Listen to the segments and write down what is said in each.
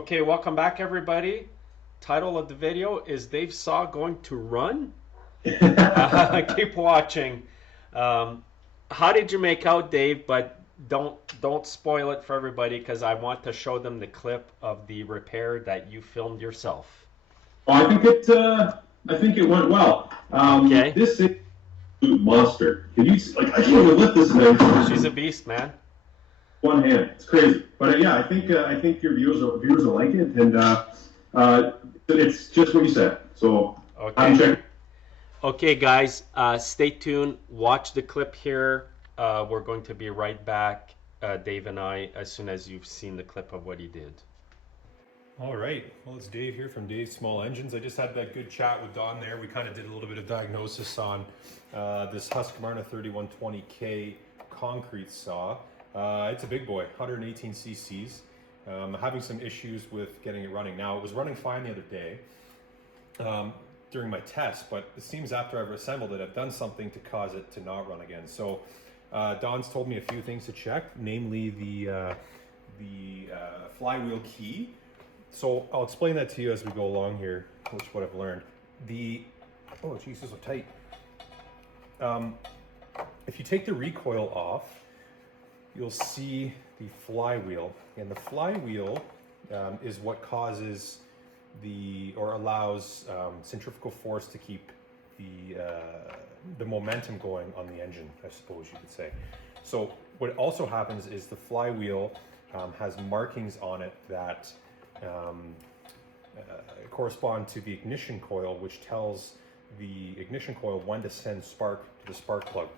Okay, welcome back everybody. Title of the video is Dave Saw Going to Run? Keep watching. How did you make out, Dave? But don't spoil it for everybody because I want to show them the clip of the repair that you filmed yourself. Well, I think it went well. Okay. This thing is a monster. Can you like? I can't even lift this thing. She's a beast, man. One hand. It's crazy. But yeah, I think your viewers will like it, and it's just what you said. So I'm Okay. checking. Okay, guys, stay tuned. Watch the clip here. We're going to be right back, Dave and I, as soon as you've seen the clip of what he did. All right, well, it's Dave here from Dave's Small Engines. I just had that good chat with Don there. We kind of did a little bit of diagnosis on this Husqvarna 3120K concrete saw. It's a big boy, 118 cc's. Having some issues with getting it running. Now, it was running fine the other day during my test, but it seems after I've assembled it, I've done something to cause it to not run again. So Don's told me a few things to check, namely the flywheel key. So I'll explain that to you as we go along here, which is what I've learned. Oh geez, this is so tight. If you take the recoil off, you'll see the flywheel, and the flywheel is what causes or allows centrifugal force to keep the momentum going on the engine, I suppose you could say. So what also happens is the flywheel has markings on it that correspond to the ignition coil, which tells the ignition coil when to send spark to the spark plug.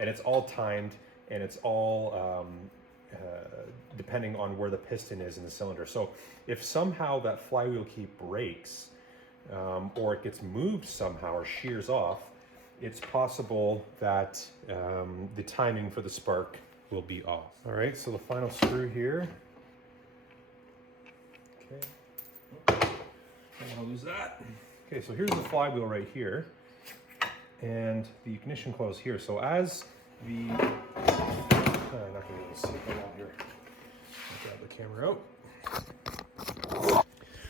And it's all timed, and it's all depending on where the piston is in the cylinder. So if somehow that flywheel key breaks, or it gets moved somehow or shears off, it's possible that the timing for the spark will be off. All right, so the final screw here. Okay, I'll lose that. Okay, so here's the flywheel right here, and the ignition coil is here. So as the, I'm not gonna be able to see it out here. I'll grab the camera out.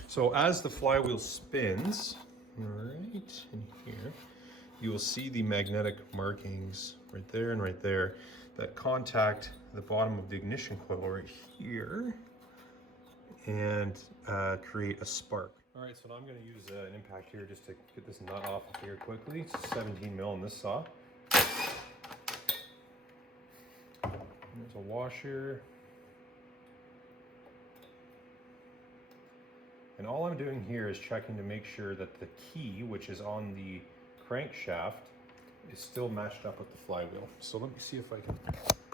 So as the flywheel spins, right in here, you will see the magnetic markings right there and right there that contact the bottom of the ignition coil right here and create a spark. All right, so now I'm going to use an impact here just to get this nut off of here quickly. It's 17 mil in this saw. There's a washer. And all I'm doing here is checking to make sure that the key, which is on the crankshaft, is still matched up with the flywheel. So let me see if I can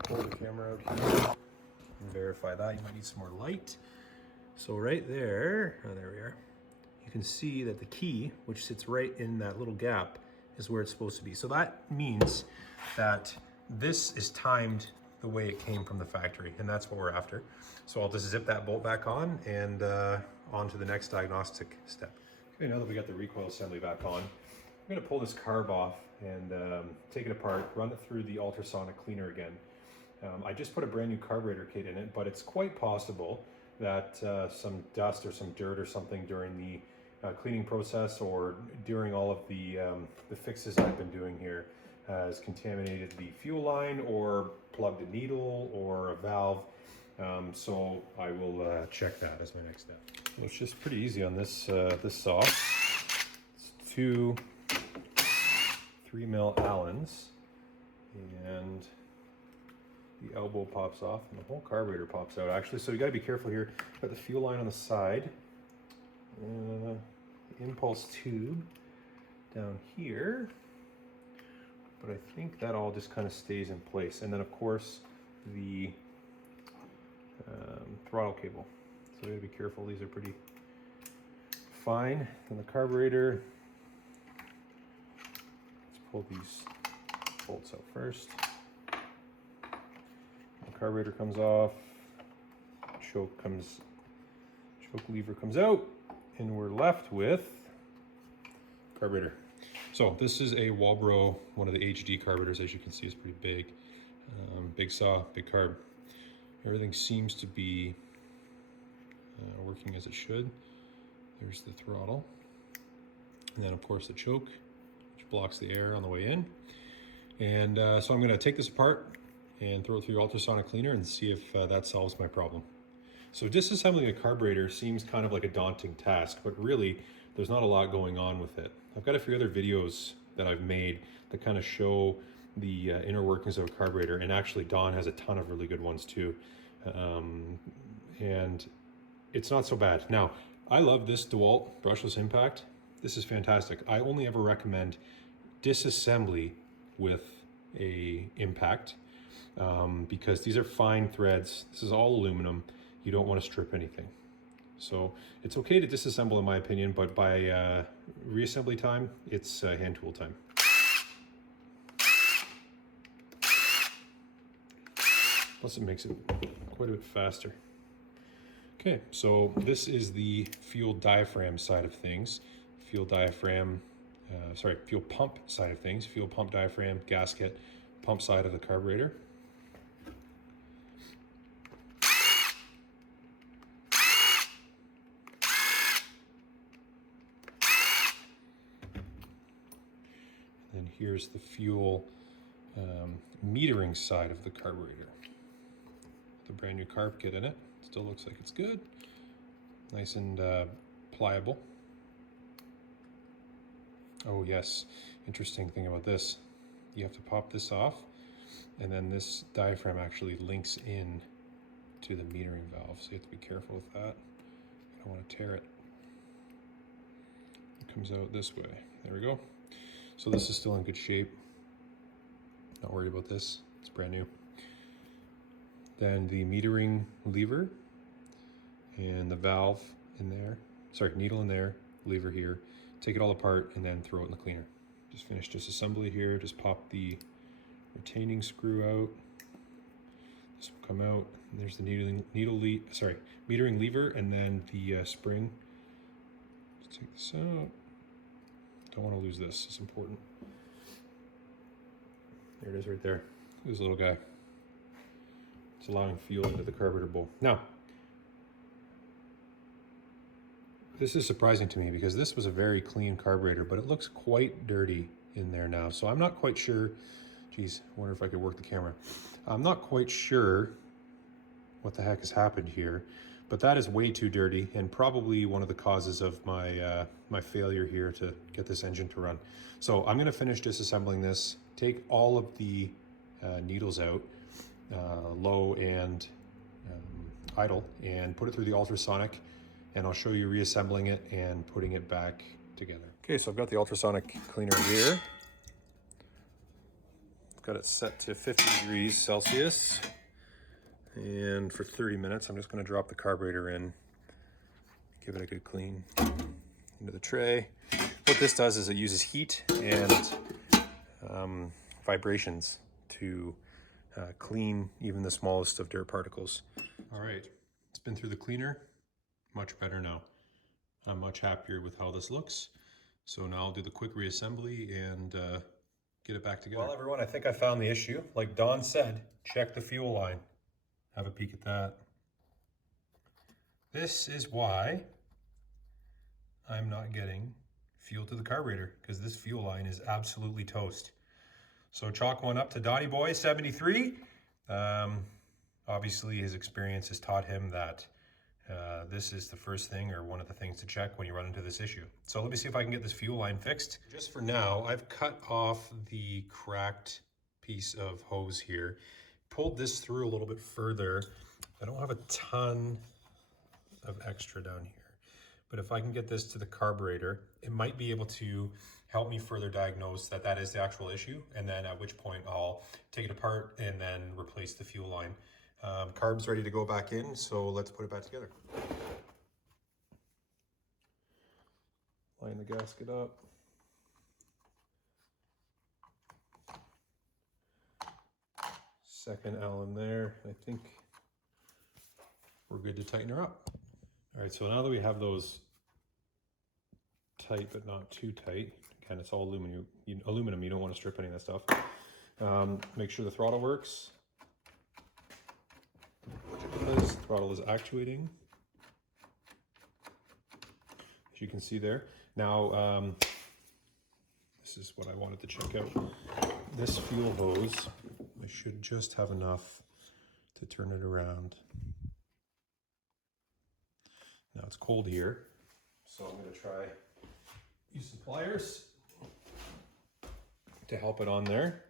pull the camera out here and verify that. You might need some more light. So right there, oh, there we are. You can see that the key, which sits right in that little gap, is where it's supposed to be. So that means that this is timed the way it came from the factory, and that's what we're after. So I'll just zip that bolt back on and on to the next diagnostic step. Okay, now that we got the recoil assembly back on, I'm gonna pull this carb off and take it apart, run it through the ultrasonic cleaner again. I just put a brand new carburetor kit in it, but it's quite possible that some dust or some dirt or something during the cleaning process or during all of the fixes I've been doing here has contaminated the fuel line or plugged a needle or a valve. So I will check that as my next step. It's just pretty easy on this this saw. It's two 3 mil Allens, and the elbow pops off and the whole carburetor pops out actually. So you got to be careful here. Got the fuel line on the side, the impulse tube down here, but I think that all just kind of stays in place. And then of course the throttle cable. So you got to be careful. These are pretty fine. And the carburetor, let's pull these bolts out first. The carburetor comes off, choke lever comes out, and we're left with carburetor. So this is a Walbro, one of the HD carburetors. As you can see, it's pretty big. Big saw, big carb. Everything seems to be working as it should. There's the throttle. And then of course the choke, which blocks the air on the way in. And so I'm gonna take this apart and throw it through ultrasonic cleaner and see if that solves my problem. So disassembling a carburetor seems kind of like a daunting task, but really there's not a lot going on with it. I've got a few other videos that I've made that kind of show the inner workings of a carburetor, and actually Don has a ton of really good ones too. And it's not so bad. Now, I love this DeWalt brushless impact. This is fantastic. I only ever recommend disassembly with a impact because these are fine threads. This is all aluminum. You don't want to strip anything. So it's okay to disassemble in my opinion, but by reassembly time, it's hand tool time. Plus it makes it quite a bit faster. Okay, so this is the fuel diaphragm side of things. Fuel pump side of things. Fuel pump diaphragm, gasket, pump side of the carburetor. And here's the fuel metering side of the carburetor. The brand new carb kit in it. Still looks like it's good. Nice and pliable. Oh yes, interesting thing about this. You have to pop this off, and then this diaphragm actually links in to the metering valve, so you have to be careful with that. You don't want to tear it. It comes out this way. There we go. So this is still in good shape. Not worried about this. It's brand new. Then the metering lever and the valve in there. Sorry, needle in there, lever here. Take it all apart and then throw it in the cleaner. Just finished disassembly here. Just pop the retaining screw out. This will come out. And there's the metering lever, and then the spring. Let's take this out. Don't want to lose this. It's important. There it is right there. This little guy. It's allowing fuel into the carburetor bowl. Now, this is surprising to me because this was a very clean carburetor, but it looks quite dirty in there now. So I'm not quite sure. Geez, I wonder if I could work the camera. I'm not quite sure what the heck has happened here, but that is way too dirty and probably one of the causes of my my failure here to get this engine to run. So I'm going to finish disassembling this, take all of the needles out, low and idle, and put it through the ultrasonic, and I'll show you reassembling it and putting it back together. Okay, so I've got the ultrasonic cleaner here. I've got it set to 50 degrees Celsius, and for 30 minutes I'm just going to drop the carburetor in, give it a good clean into the tray. What this does is it uses heat and vibrations to clean even the smallest of dirt particles. All right, it's been through the cleaner. Much better now. I'm much happier with how this looks. So now I'll do the quick reassembly and get it back together. Well, everyone, I think I found the issue. Like Don said, check the fuel line. Have a peek at that. This is why I'm not getting fuel to the carburetor, because this fuel line is absolutely toast. So chalk one up to Donyboy73. Obviously his experience has taught him that this is the first thing, or one of the things to check when you run into this issue. So let me see if I can get this fuel line fixed. Just for now, I've cut off the cracked piece of hose here, pulled this through a little bit further. I don't have a ton of extra down here, but if I can get this to the carburetor, it might be able to help me further diagnose that that is the actual issue, and then at which point I'll take it apart and then replace the fuel line. Carb's ready to go back in, so let's put it back together. Line the gasket up. Second Allen there. I think we're good to tighten her up. All right, so now that we have those tight but not too tight, again, it's all aluminum. You don't want to strip any of that stuff. Make sure the throttle works. Throttle is actuating. you can see there. Now, this is what I wanted to check out. This fuel hose, I should just have enough to turn it around. Now it's cold here, so I'm going to try use some pliers to help it on there.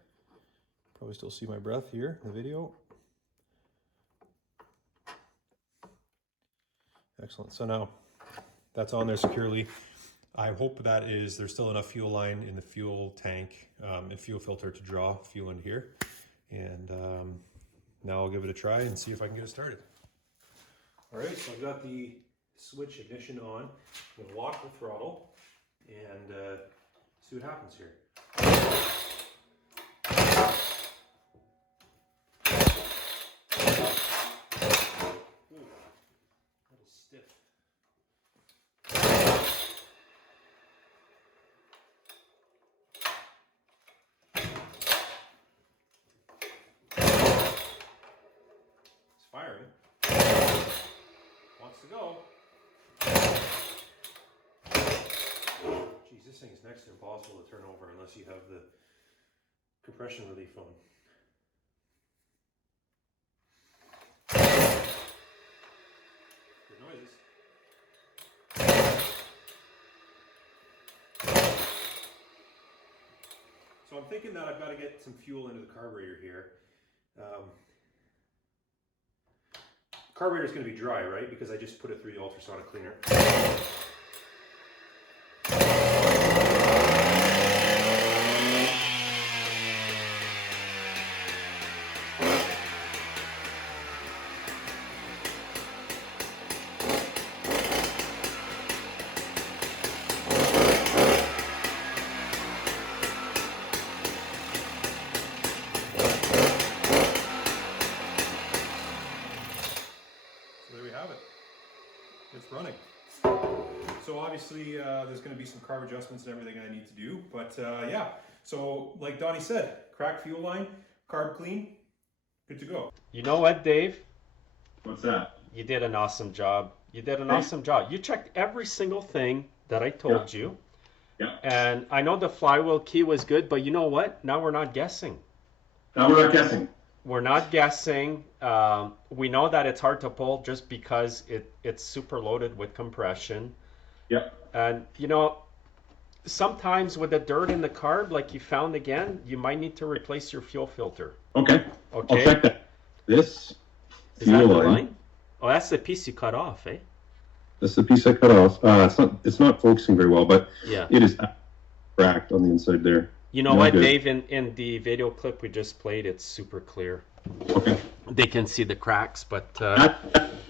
Probably still see my breath here in the video. Excellent. So now that's on there securely. I hope that is, there's still enough fuel line in the fuel tank and fuel filter to draw fuel in here. And now I'll give it a try and see if I can get it started. All right, so I've got the switch ignition on. I'm gonna lock the throttle and see what happens here. Ooh, that is stiff. It's firing. Wants to go. Geez, this thing is next to impossible to turn over unless you have the compression relief on. Good noises. So I'm thinking that I've got to get some fuel into the carburetor here. Carburetor is going to be dry, right? Because I just put it through the ultrasonic cleaner. It's running. So obviously there's going to be some carb adjustments and everything I need to do, but yeah. So like Donnie said, crack fuel line, carb clean, good to go. You know what, Dave? What's that? You did an awesome job. You did an awesome job. You checked every single thing that I told you. Yeah. And I know the flywheel key was good, but you know what? Now we're not guessing. Now we're not guessing. We're not guessing. We know that it's hard to pull just because it's super loaded with compression. Yeah. And, you know, sometimes with the dirt in the carb, like you found again, you might need to replace your fuel filter. Okay. Okay. I'll check that. This Is that the fuel line? Oh, that's the piece you cut off, eh? This is the piece I cut off. It's not focusing very well, but Yeah. it is cracked on the inside there. You know what, Dave? In the video clip we just played, it's super clear. Okay. They can see the cracks, but I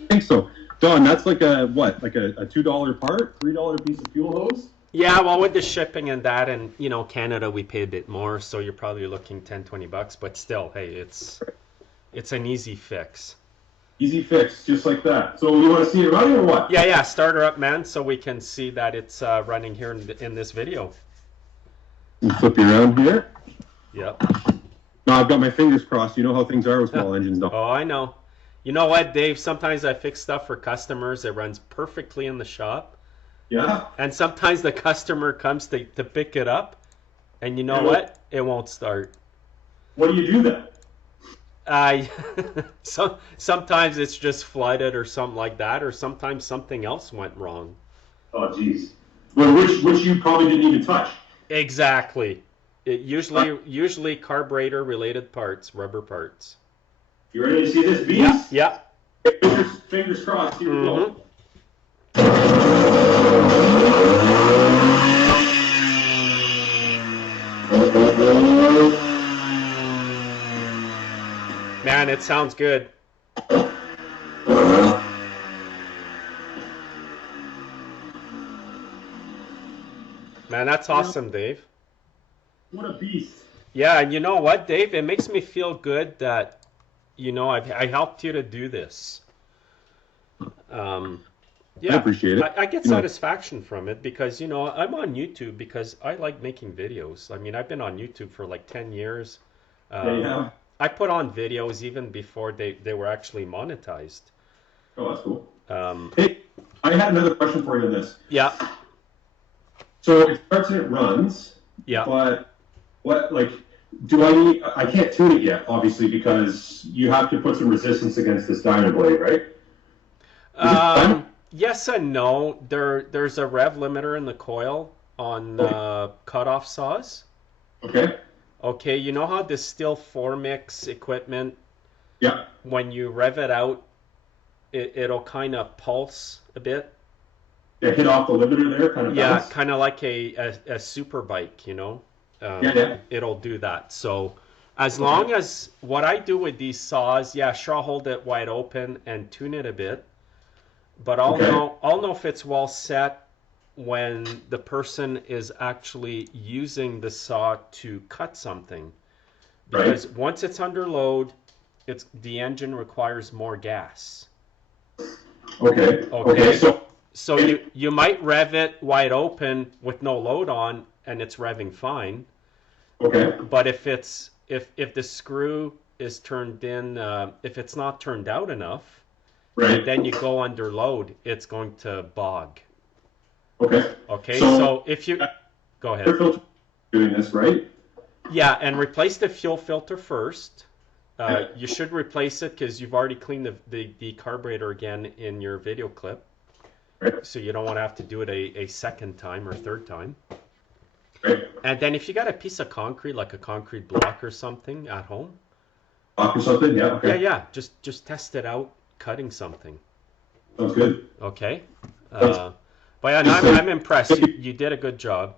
think so. Don, that's like a what? Like a $2 part, $3 piece of fuel hose? yeah, well, with the shipping and that, and you know, Canada we pay a bit more, so you're probably looking $10-20, but still, hey, it's an easy fix. Easy fix, just like that. So you want to see it running or what? Yeah, start her up, man, so we can see that it's running here in this video. Flip you around here. Yep. No, I've got my fingers crossed. You know how things are with small engines, Don. Oh, I know. You know what, Dave? Sometimes I fix stuff for customers. It runs perfectly in the shop. Yeah? And sometimes the customer comes to pick it up, and you know what? It won't start. What do you do then? Sometimes it's just flooded or something like that, or sometimes something else went wrong. Oh, jeez. Well, which you probably didn't even touch. Exactly. Usually carburetor related parts, rubber parts. You ready to see this beast? Yeah. Fingers crossed. Here we go. Man, it sounds good. Man, that's awesome, Dave. What a beast. Yeah, and you know what, Dave? It makes me feel good that, you know, I helped you to do this. Yeah, I appreciate it. I get satisfaction from it because, you know, I'm on YouTube because I like making videos. I mean, I've been on YouTube for like 10 years. Yeah. I put on videos even before they were actually monetized. Oh, that's cool. Hey, I had another question for you on this. Yeah. So it starts and it runs. Yeah. But what, like, do I need? I can't tune it yet, obviously, because you have to put some resistance against this diamond blade, right? Yes and no. There's a rev limiter in the coil on cutoff saws. Okay. Okay, you know how this steel formix equipment, Yeah. when you rev it out, it'll kind of pulse a bit. Yeah, hit off the limiter there, kind of. Yeah, bounce. kind of like a super bike, you know. Yeah. It'll do that. So as long as what I do with these saws, yeah, sure, I'll hold it wide open and tune it a bit, but I'll know if it's well set when the person is actually using the saw to cut something. Because once it's under load, the engine requires more gas. Okay. So you might rev it wide open with no load on and it's revving fine. Okay. But if the screw is turned in, if it's not turned out enough, Right. then you go under load, it's going to bog. Okay. Okay. So if you go ahead. Filter doing this, right? Yeah, and replace the fuel filter first. You should replace it because you've already cleaned the carburetor again in your video clip. Right. So you don't want to have to do it a second time or third time. Right. And then if you got a piece of concrete, like a concrete block or something at home. Block or something, yeah. Okay. Yeah. Just test it out cutting something. Sounds good. Okay. But yeah, I'm impressed. You did a good job.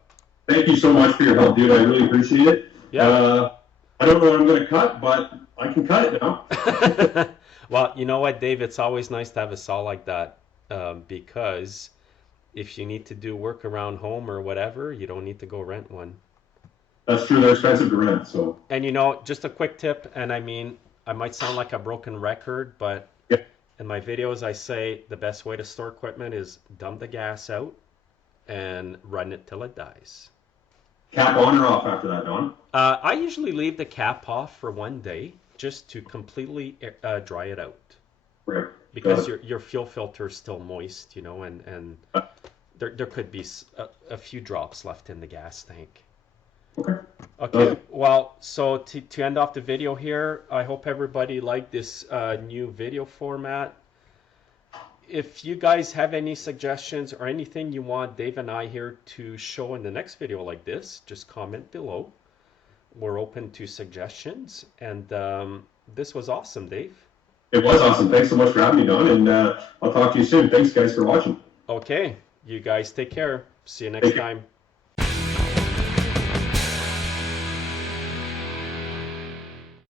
Thank you so much for your help, dude. I really appreciate it. Yeah. I don't know what I'm going to cut, but I can cut it now. Well, you know what, Dave? It's always nice to have a saw like that because if you need to do work around home or whatever, you don't need to go rent one. That's true. They're expensive to rent, so. And just a quick tip, and I mean, I might sound like a broken record, but in my videos I say the best way to store equipment is dump the gas out and run it till it dies. Cap on or off after that, Don? I usually leave the cap off for one day just to completely dry it out. Right. Because your fuel filter is still moist, and there could be a few drops left in the gas tank. Okay. Well, so to end off the video here, I hope everybody liked this new video format. If you guys have any suggestions or anything you want Dave and I here to show in the next video like this, just comment below. We're open to suggestions. And this was awesome, Dave. It was awesome. Thanks so much for having me, Don. And I'll talk to you soon. Thanks, guys, for watching. Okay. You guys take care. See you next time.